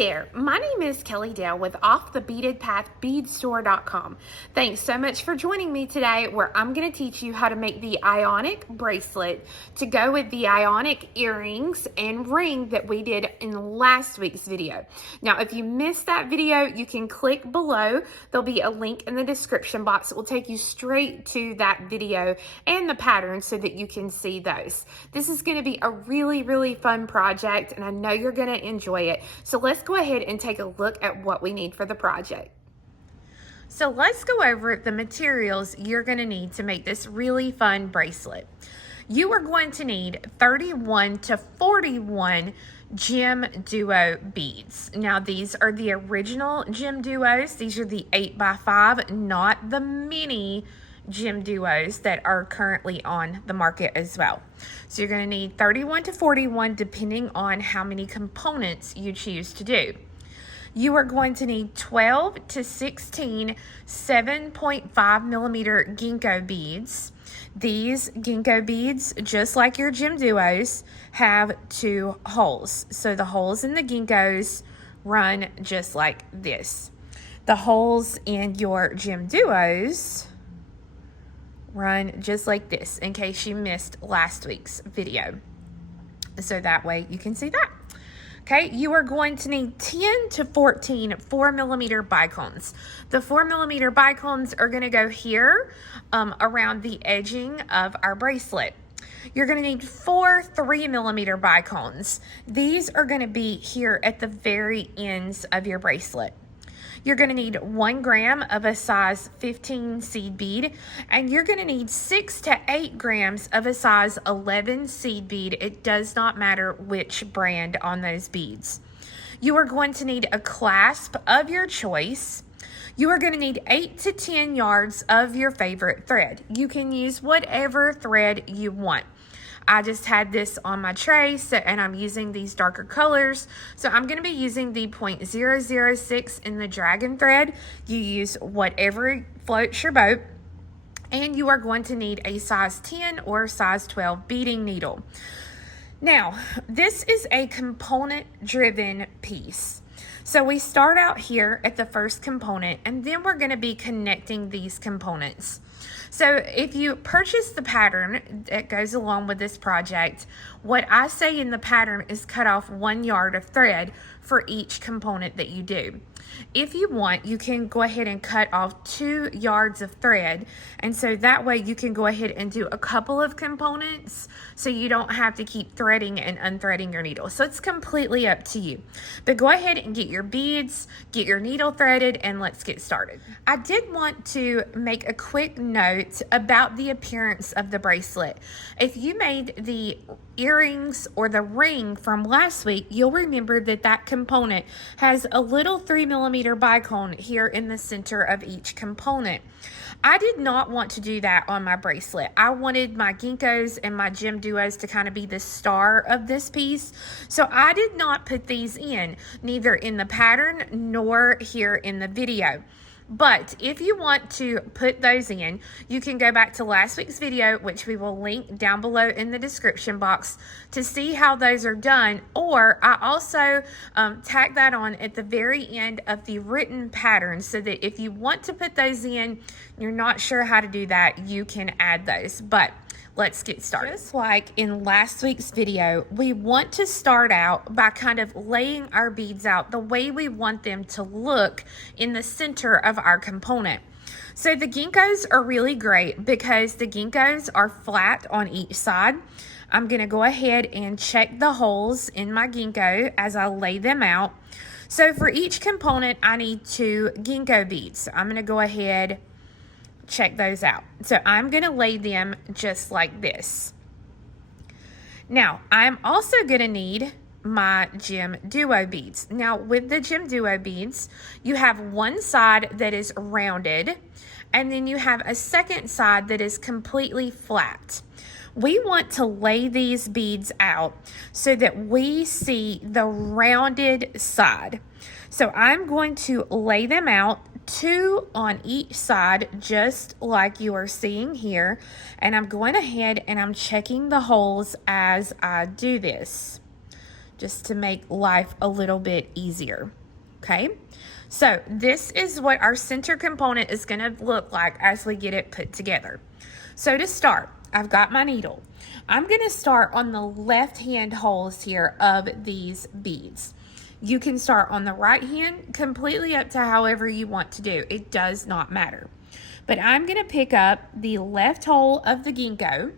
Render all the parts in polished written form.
there, my name is Kelly Dale with OffTheBeatedPathBeadStore.com. Thanks so much for joining me today, where I'm going to teach you how to make the Ionic bracelet to go with the Ionic earrings and ring that we did in last week's video. Now, if you missed that video, you can click below. There'll be a link in the description box. It will take you straight to that video and the pattern so that you can see those. This is going to be a really fun project, and I know you're going to enjoy it. So let's go ahead and take a look at what we need for the project. So let's go over the materials you're going to need to make this really fun bracelet. You are going to need 31 to 41 Gemduo beads. Now these are the original Gemduos. These are the 8x5, not the mini Gemduos that are currently on the market as well. So you're going to need 31 to 41 depending on how many components you choose to do. You are going to need 12 to 16 7.5 millimeter Ginko beads. These Ginko beads, just like your Gemduos, have 2 holes. So the holes in the Ginkos run just like this. The holes in your Gemduos run just like this, in case you missed last week's video. So that way you can see that. Okay, you are going to need 10 to 14 4mm Bicones. The 4mm Bicones are going to go here around the edging of our bracelet. You're going to need 4 3mm Bicones. These are going to be here at the very ends of your bracelet. You're going to need 1 gram of a size 15 seed bead, and you're going to need 6 to 8 grams of a size 11 seed bead. It does not matter which brand on those beads. You are going to need a clasp of your choice. You are going to need 8 to 10 yards of your favorite thread. You can use whatever thread you want. I just had this on my tray, and I'm using these darker colors. So I'm going to be using the 0.006 in the dragon thread. You use whatever floats your boat. And you are going to need a size 10 or size 12 beading needle. Now, this is a component-driven piece. So we start out here at the first component, and then we're going to be connecting these components. So if you purchase the pattern that goes along with this project, what I say in the pattern is cut off 1 yard of thread for each component that you do. If you want, you can go ahead and cut off 2 yards of thread, and so that way you can go ahead and do a couple of components so you don't have to keep threading and unthreading your needle. So it's completely up to you. But go ahead and get your beads, get your needle threaded, and let's get started. I did want to make a quick note about the appearance of the bracelet. If you made the earrings or the ring from last week, you'll remember that that component has a little 3mm bicone here in the center of each component. I did not want to do that on my bracelet. I wanted my Ginkos and my Gemduos to kind of be the star of this piece. So I did not put these in, neither in the pattern nor here in the video. But if you want to put those in, you can go back to last week's video, which we will link down below in the description box, to see how those are done. Or I also tack that on at the very end of the written pattern, so that if you want to put those in, you're not sure how to do that, you can add those. But let's get started. Just like in last week's video, we want to start out by kind of laying our beads out the way we want them to look in the center of our component. So the Ginkos are really great because the Ginkos are flat on each side. I'm going to go ahead and check the holes in my Ginko as I lay them out. So for each component, I need 2 Ginko beads. So I'm going to go ahead, check those out. So I'm going to lay them just like this. Now, I'm also going to need my Gemduo beads. Now, with the Gemduo beads, you have one side that is rounded, and then you have a second side that is completely flat. We want to lay these beads out so that we see the rounded side. So I'm going to lay them out, 2 on each side, just like you are seeing here. And I'm going ahead and I'm checking the holes as I do this just to make life a little bit easier. Okay, so this is what our center component is going to look like as we get it put together. So to start, I've got my needle. I'm going to start on the left hand holes here of these beads. You can start on the right hand, completely up to however you want to do. It does not matter. But I'm going to pick up the left hole of the Ginko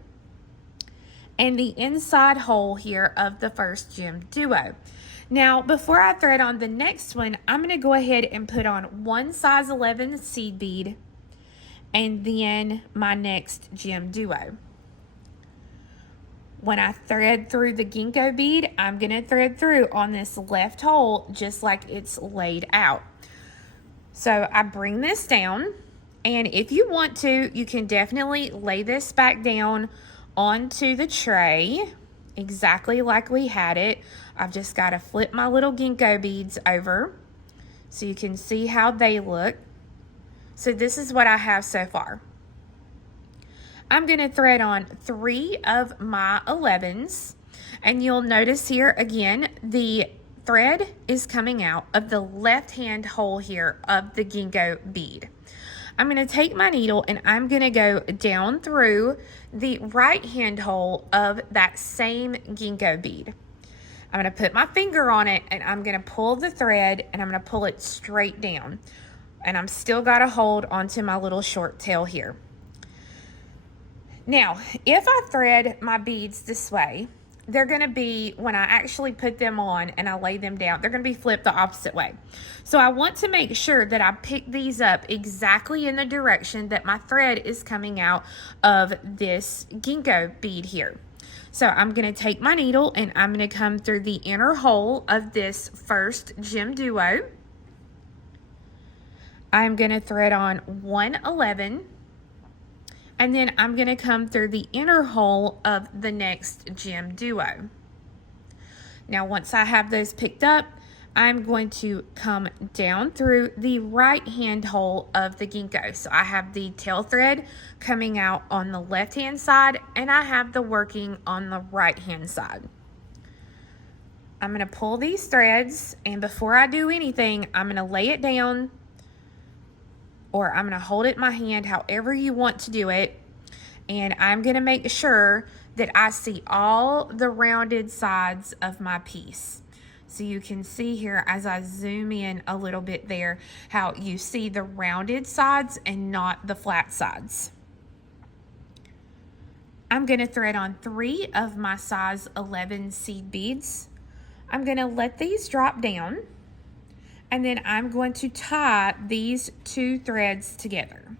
and the inside hole here of the first Gemduo. Now, before I thread on the next one, I'm going to go ahead and put on one size 11 seed bead and then my next Gemduo. When I thread through the Ginko bead, I'm going to thread through on this left hole just like it's laid out. So I bring this down, and if you want to, you can definitely lay this back down onto the tray exactly like we had it. I've just got to flip my little Ginko beads over so you can see how they look. So this is what I have so far. I'm going to thread on 3 of my 11s, and you'll notice here again the thread is coming out of the left hand hole here of the Ginko bead. I'm going to take my needle and I'm going to go down through the right hand hole of that same Ginko bead. I'm going to put my finger on it and I'm going to pull the thread and I'm going to pull it straight down. And I'm still got to hold onto my little short tail here. Now, if I thread my beads this way, they're going to be, when I actually put them on and I lay them down, they're going to be flipped the opposite way. So I want to make sure that I pick these up exactly in the direction that my thread is coming out of this Ginko bead here. So I'm going to take my needle and I'm going to come through the inner hole of this first Gemduo. I'm going to thread on 111. And then I'm going to come through the inner hole of the next Gemduo. Now, once I have those picked up, I'm going to come down through the right hand hole of the Ginko. So I have the tail thread coming out on the left hand side, and I have the working on the right hand side. I'm going to pull these threads, and before I do anything, I'm going to lay it down, or I'm going to hold it in my hand, however you want to do it. And I'm going to make sure that I see all the rounded sides of my piece. So you can see here as I zoom in a little bit there, how you see the rounded sides and not the flat sides. I'm going to thread on 3 of my size 11 seed beads. I'm going to let these drop down. And then I'm going to tie these 2 threads together.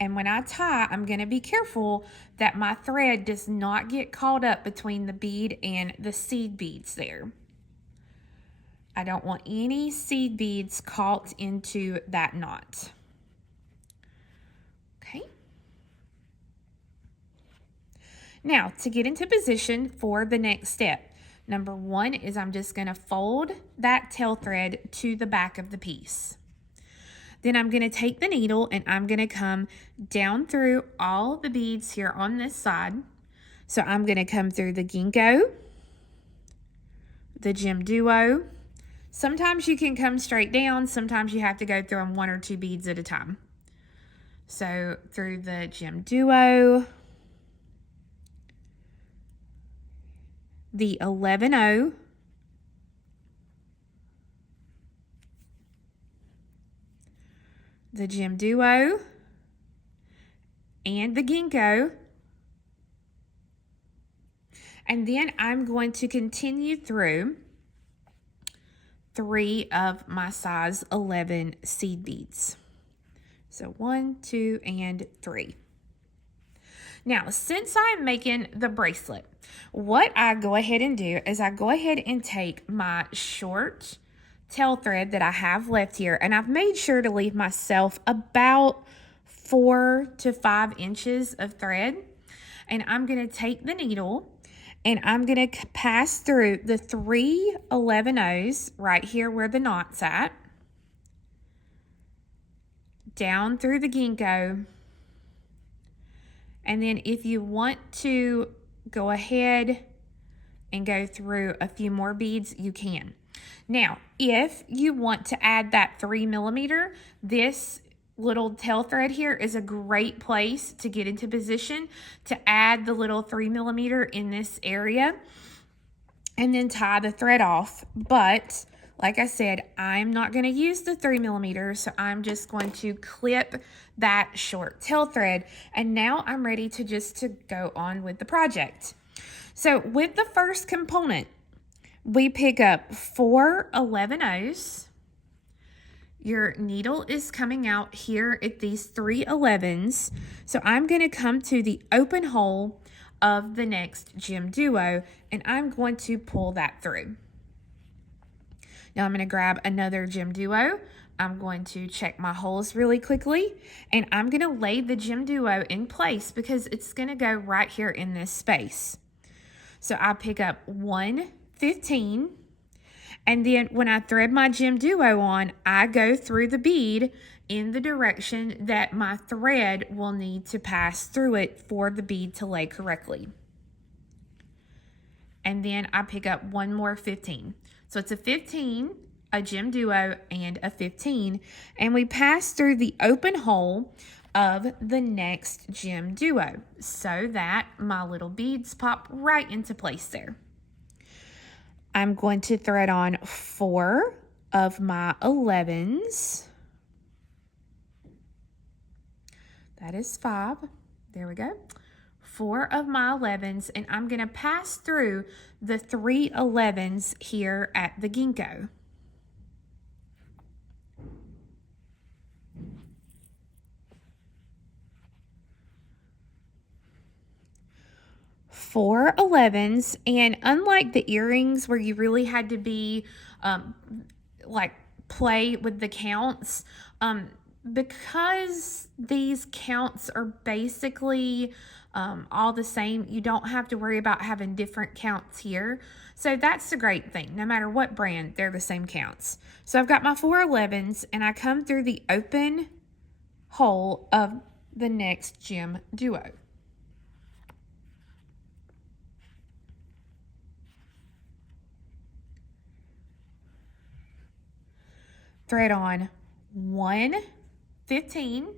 And when I tie, I'm going to be careful that my thread does not get caught up between the bead and the seed beads there. I don't want any seed beads caught into that knot. Okay. Now, to get into position for the next step, number 1 is I'm just going to fold that tail thread to the back of the piece. Then I'm going to take the needle and I'm going to come down through all the beads here on this side. So I'm going to come through the Ginko, the Gemduo. Sometimes you can come straight down. Sometimes you have to go through them 1 or 2 beads at a time. So through the Gemduo, the 11-0, the Gemduo, and the Ginko. And then I'm going to continue through 3 of my size 11 seed beads. So 1, 2, and 3. Now, since I'm making the bracelet, what I go ahead and do is I go ahead and take my short tail thread that I have left here, and I've made sure to leave myself about 4 to 5 inches of thread. And I'm going to take the needle and I'm going to pass through the 3 11-0s right here where the knot's at, down through the Ginko, And then if you want to go ahead and go through a few more beads, you can. Now, if you want to add that 3mm, this little tail thread here is a great place to get into position to add the little 3mm in this area and then tie the thread off. But like I said, I'm not going to use the 3mm, so I'm just going to clip that short tail thread. And now I'm ready to go on with the project. So with the first component, we pick up 4 11/0s. Your needle is coming out here at these 3 11s. So I'm going to come to the open hole of the next Gemduo, and I'm going to pull that through. Now I'm going to grab another Gemduo. I'm going to check my holes really quickly, and I'm going to lay the Gemduo in place because it's going to go right here in this space. So I pick up 1 15, and then when I thread my Gemduo on, I go through the bead in the direction that my thread will need to pass through it for the bead to lay correctly. And then I pick up 1 more 15. So it's a 15, a Gemduo, and a 15, and we pass through the open hole of the next Gemduo so that my little beads pop right into place there. I'm going to thread on 4 of my 11s. That is 5. There we go. 4 of my 11s, and I'm going to pass through the 3 11s here at the Ginko. Four 11s, and unlike the earrings where you really had to be like play with the counts, because these counts are basically all the same, you don't have to worry about having different counts here. So that's the great thing. No matter what brand, they're the same counts. So I've got my 4 11s, and I come through the open hole of the next Gemduo. Thread on 1 15.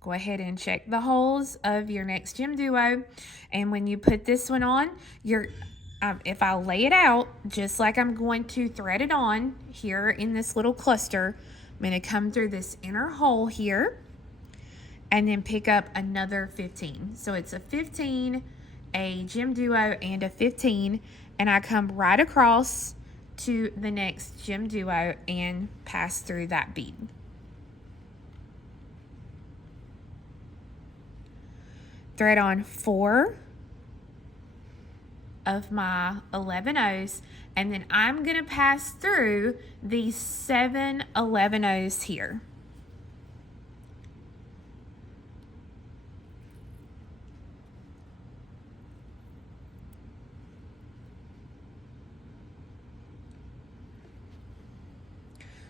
Go ahead and check the holes of your next Gemduo, and when you put this one on, if I lay it out just like I'm going to thread it on here in this little cluster, I'm going to come through this inner hole here and then pick up another 15. So it's a 15, a Gemduo, and a 15, and I come right across to the next Gemduo and pass through that bead. Thread on 4 of my 11/0s, and then I'm going to pass through these 7 11/0s here.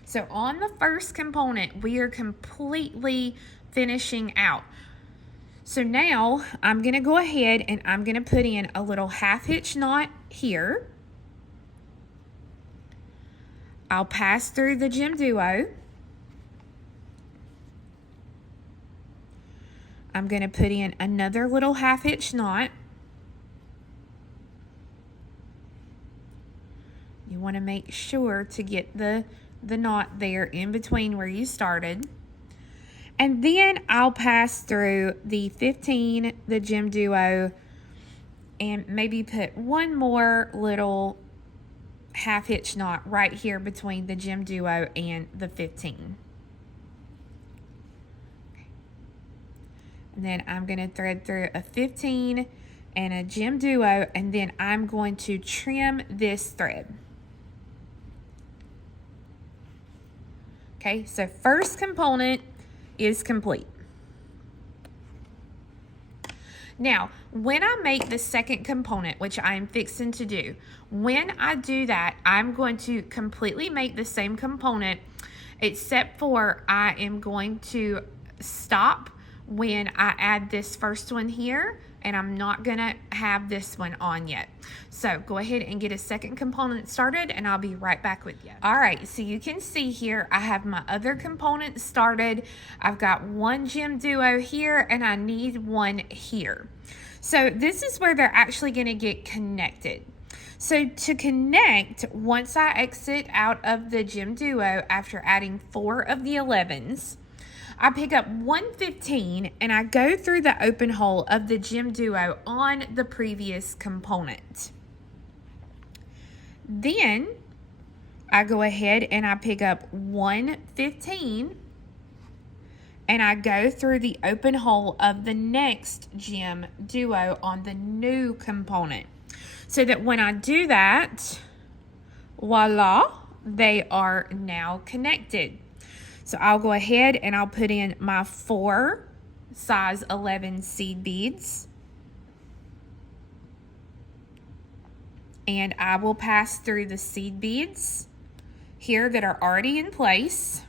So on the first component, we are completely finishing out. So now I'm going to go ahead and I'm going to put in a little half hitch knot here. I'll pass through the Gemduo. I'm going to put in another little half hitch knot. You want to make sure to get the knot there in between where you started. And then I'll pass through the 15, the Gemduo, and maybe put one more little half hitch knot right here between the Gemduo and the 15. And then I'm going to thread through a 15 and a Gemduo, and then I'm going to trim this thread. Okay, so first component is complete. Now, when I make the second component, which I'm fixing to do, when I do that, I'm going to completely make the same component, except for I am going to stop when I add this first one here, and I'm not gonna have this one on yet. So go ahead and get a second component started, and I'll be right back with you. All right, so you can see here, I have my other components started. I've got one Gemduo here, and I need one here. So this is where they're actually gonna get connected. So to connect, once I exit out of the Gemduo after adding 4 of the 11s, I pick up 115 and I go through the open hole of the Gemduo on the previous component. Then I go ahead and I pick up 115 and I go through the open hole of the next Gemduo on the new component. So that when I do that, voila, they are now connected. So I'll go ahead and I'll put in my 4 size 11 seed beads. And I will pass through the seed beads here that are already in place.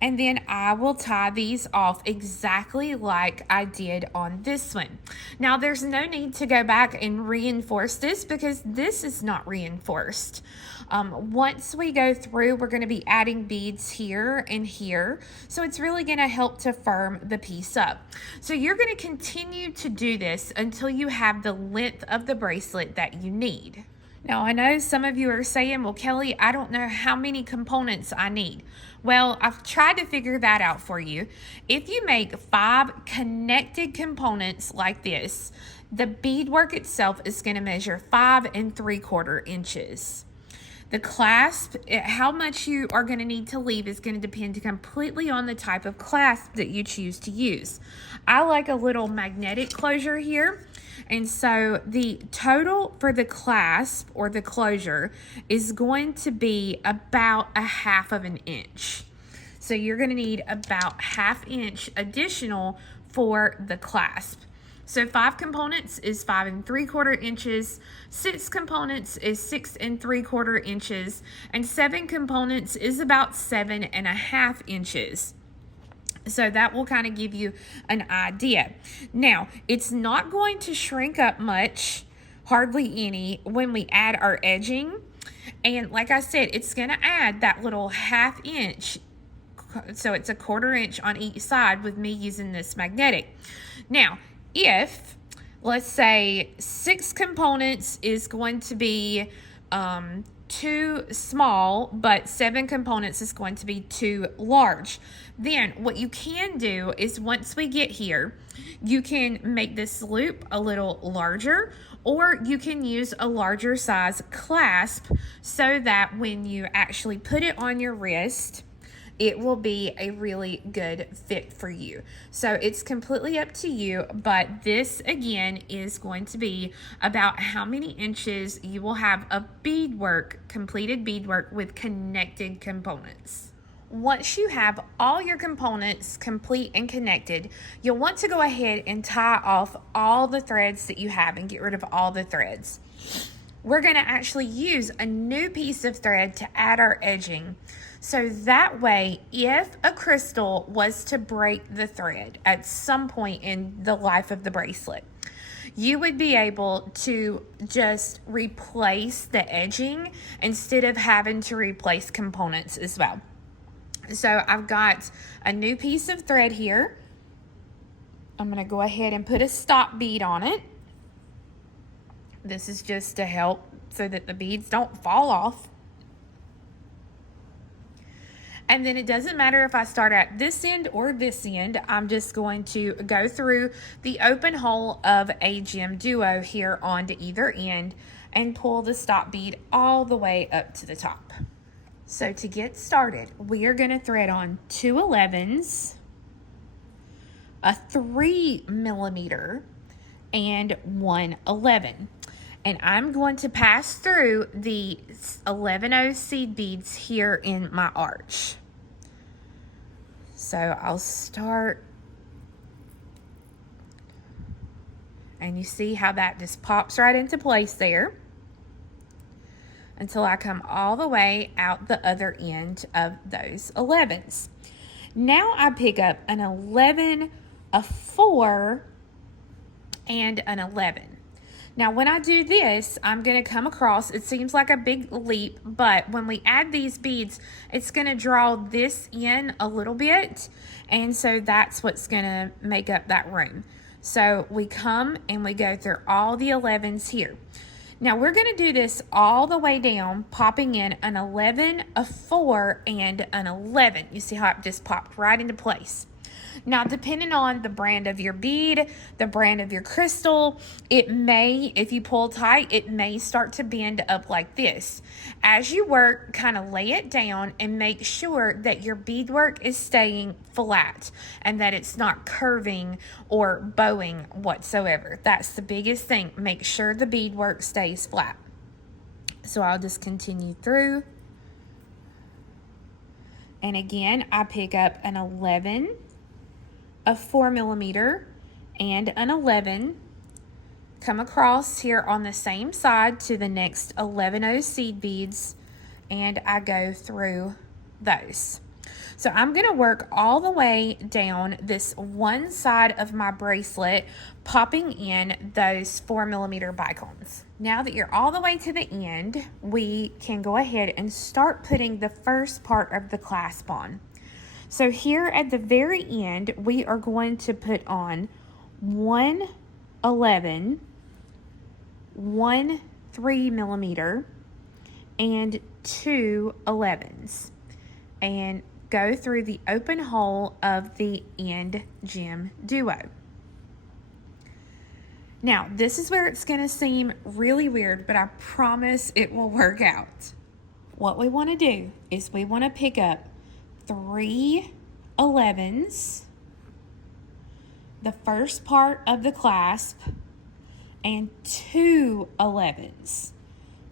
And then I will tie these off exactly like I did on this one. Now there's no need to go back and reinforce this because this is not reinforced. Once we go through, we're gonna be adding beads here and here. So it's really gonna help to firm the piece up. So you're gonna continue to do this until you have the length of the bracelet that you need. Now, I know some of you are saying, well, Kelly, I don't know how many components I need. Well, I've tried to figure that out for you. If you make 5 connected components like this, the beadwork itself is going to measure 5 3/4 inches. The clasp, how much you are going to need to leave is going to depend completely on the type of clasp that you choose to use. I like a little magnetic closure here. And so the total for the clasp or the closure is going to be about 1/2 inch. So you're going to need about 1/2 inch additional for the clasp. So 5 components is 5 3/4 inches, 6 components is 6 3/4 inches, and 7 components is about 7.5 inches. So that will kind of give you an idea. Now, it's not going to shrink up much, hardly any, when we add our edging. And like I said, it's going to add that little 1/2 inch. So it's 1/4 inch on each side with me using this magnetic. Now, if, let's say, 6 components is going to be too small, but 7 components is going to be too large, then what you can do is once we get here, you can make this loop a little larger, or you can use a larger size clasp so that when you actually put it on your wrist, it will be a really good fit for you. So it's completely up to you, but this again is going to be about how many inches you will have of beadwork, completed beadwork with connected components. Once you have all your components complete and connected, you'll want to go ahead and tie off all the threads that you have and get rid of all the threads. We're going to actually use a new piece of thread to add our edging. So that way, if a crystal was to break the thread at some point in the life of the bracelet, you would be able to just replace the edging instead of having to replace components as well. So I've got a new piece of thread here. I'm going to go ahead and put a stop bead on it. This is just to help so that the beads don't fall off. And then it doesn't matter if I start at this end or this end, I'm just going to go through the open hole of a Gemduo here onto either end and pull the stop bead all the way up to the top. So to get started, we are going to thread on 2 11s, a 3 millimeter, and 1 11. And I'm going to pass through the 11/0 seed beads here in my arch. So I'll start, and you see how that just pops right into place there. until I come all the way out the other end of those 11s. Now I pick up an 11, a 4, and an 11. Now when I do this, I'm going to come across, it seems like a big leap, but when we add these beads, it's going to draw this in a little bit, and so that's what's going to make up that room. So we come and we go through all the 11s here. Now we're going to do this all the way down, popping in an 11, a 4, and an 11. You see how it just popped right into place. Now, depending on the brand of your bead, the brand of your crystal, it may, if you pull tight, it may start to bend up like this. As you work, kind of lay it down and make sure that your beadwork is staying flat and that it's not curving or bowing whatsoever. That's the biggest thing. Make sure the beadwork stays flat. So I'll just continue through. And again, I pick up an 11, a 4mm, and an 11, come across here on the same side to the next 11 seed beads, and I go through those. So I'm going to work all the way down this one side of my bracelet, popping in those 4mm bicones. Now that you're all the way to the end, we can go ahead and start putting the first part of the clasp on. So here at the very end, we are going to put on 1 11, 1 3mm, and 2 11s, and go through the open hole of the end Gemduo. Now, this is where it's going to seem really weird, but I promise it will work out. What we want to do is we want to pick up 3 11s, the first part of the clasp, and 2 11s.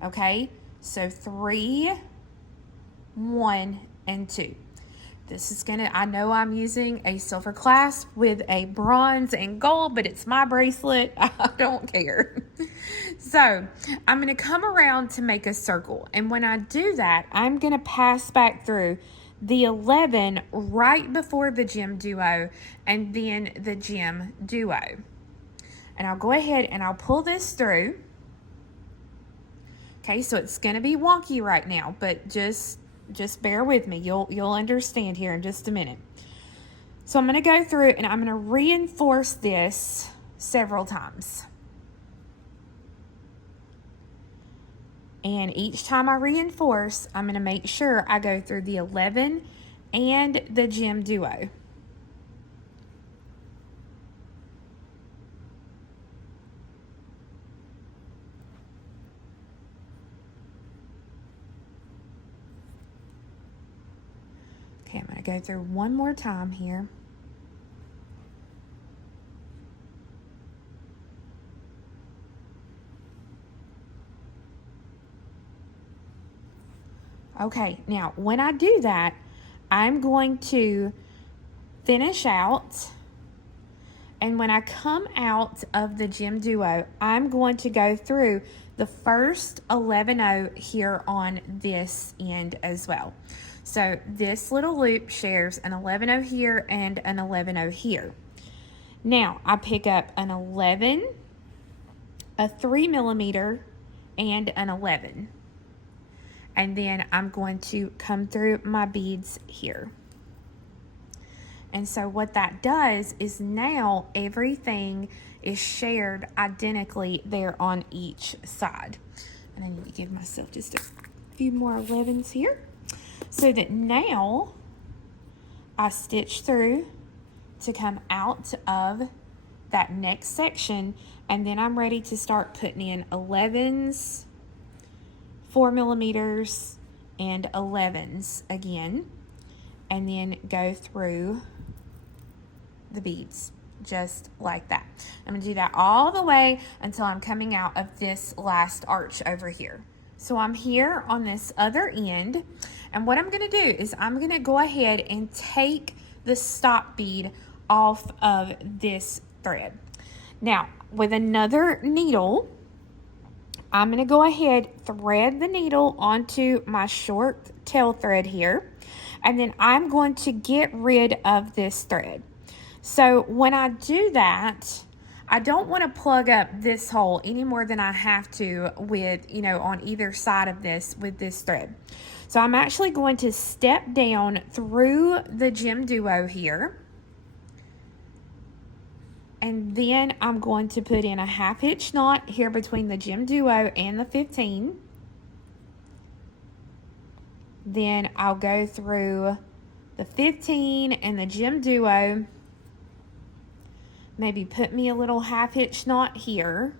Okay, so 3, 1, and 2. This is gonna, I know I'm using a silver clasp with a bronze and gold, but it's my bracelet. I don't care. So I'm gonna come around to make a circle. And when I do that, I'm gonna pass back through the 11 right before the Gemduo and then the Gemduo. And I'll go ahead and I'll pull this through. Okay, so it's gonna be wonky right now, but just bear with me. You'll understand here in just a minute. So I'm going to go through and I'm going to reinforce this several times. And each time I reinforce, I'm going to make sure I go through the 11 and the Gemduo. Okay, I'm going to go through one more time here. Okay, now when I do that, I'm going to finish out. And when I come out of the Gemduo, I'm going to go through the first 11 here on this end as well. So this little loop shares an 11 here and an 11 here. Now I pick up an 11, a 3mm, and an 11. And then I'm going to come through my beads here. And so what that does is now everything is shared identically there on each side. And I need to give myself just a few more 11s here, so that now I stitch through to come out of that next section, and then I'm ready to start putting in 11s, 4mm, and 11s again, and then go through the beads just like that. I'm going to do that all the way until I'm coming out of this last arch over here. So I'm here on this other end, and what I'm going to do is I'm going to go ahead and take the stop bead off of this thread. Now, with another needle, I'm going to go ahead, thread the needle onto my short tail thread here, and then I'm going to get rid of this thread. So when I do that, I don't want to plug up this hole any more than I have to with, on either side of this with this thread. So I'm actually going to step down through the Gemduo here. And then I'm going to put in a 1/2 hitch knot here between the Gemduo and the 15. Then I'll go through the 15 and the Gemduo. Maybe put me a little 1/2 hitch knot here.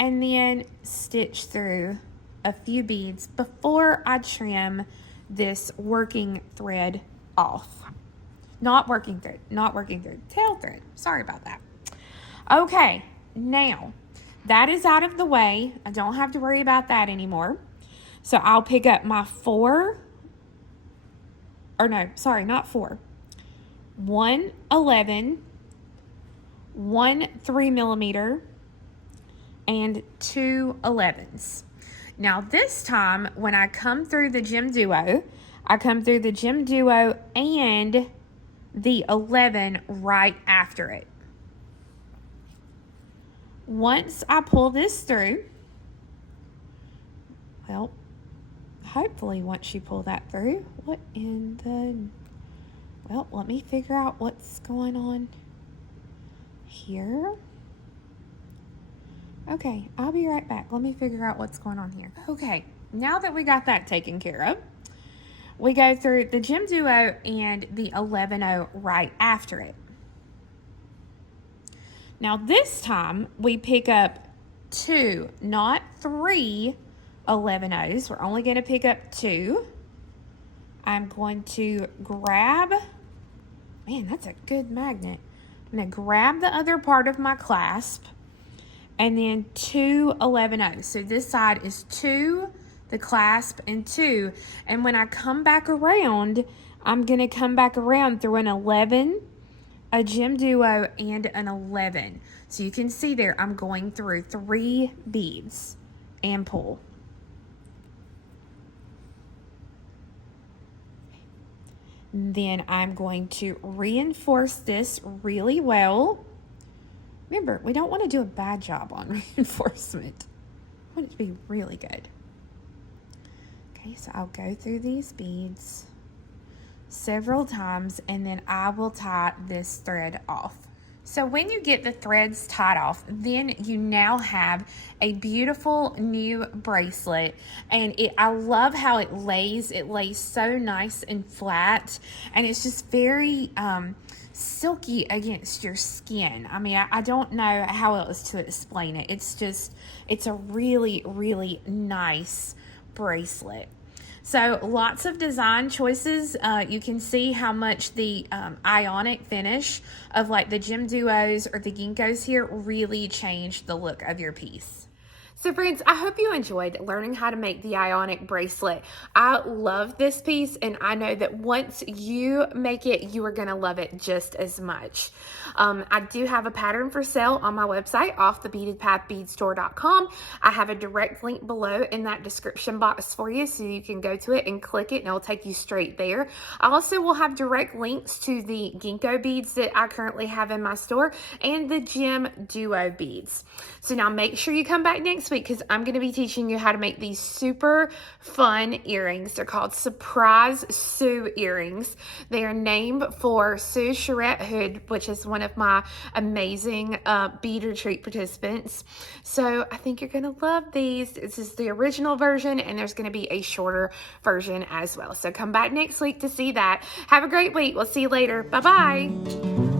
And then stitch through a few beads before I trim this working thread off. Not working thread, tail thread. Sorry about that. Okay, now that is out of the way. I don't have to worry about that anymore. So I'll pick up my 1 11, 1 3mm, and 2 11s. Now this time, when I come through the Gemduo, I come through the Gemduo and the 11 right after it. Once I pull this through, well, hopefully once you pull that through, well, let me figure out what's going on here. Okay, I'll be right back. Let me figure out what's going on here. Okay, now that we got that taken care of, we go through the Gemduo and the 11-0 right after it. Now this time we pick up 2, not 3 11-0s. We're only going to pick up 2. I'm going to grab, man, that's a good magnet. I'm going to grab the other part of my clasp and then 2 11-0s. So this side is 2, the clasp, and 2. And when I come back around, I'm going to come back around through an 11, a Gemduo, and an 11. So you can see there, I'm going through 3 beads and pull. Then I'm going to reinforce this really well. Remember, we don't want to do a bad job on reinforcement. I want it to be really good. Okay, so I'll go through these beads several times and then I will tie this thread off. So when you get the threads tied off, then you now have a beautiful new bracelet, and I love how it lays. It lays so nice and flat, and it's just very silky against your skin. I mean, I don't know how else to explain it. It's a really, really nice bracelet. So lots of design choices. You can see how much the Ionic finish of like the Gemduos or the Ginkos here really changed the look of your piece. So friends, I hope you enjoyed learning how to make the Ionic bracelet. I love this piece, and I know that once you make it, you are going to love it just as much. I do have a pattern for sale on my website, offthebeadedpathbeadstore.com. I have a direct link below in that description box for you, so you can go to it and click it, and it'll take you straight there. I also will have direct links to the Ginko beads that I currently have in my store and the Gemduo beads. So now make sure you come back next week, because I'm going to be teaching you how to make these super fun earrings. They're called Surprise Sue earrings. They are named for Sue Charette Hood, which is one of my amazing bead retreat participants. So I think you're going to love these. This is the original version, and there's going to be a shorter version as well. So come back next week to see that. Have a great week. We'll see you later. Bye-bye.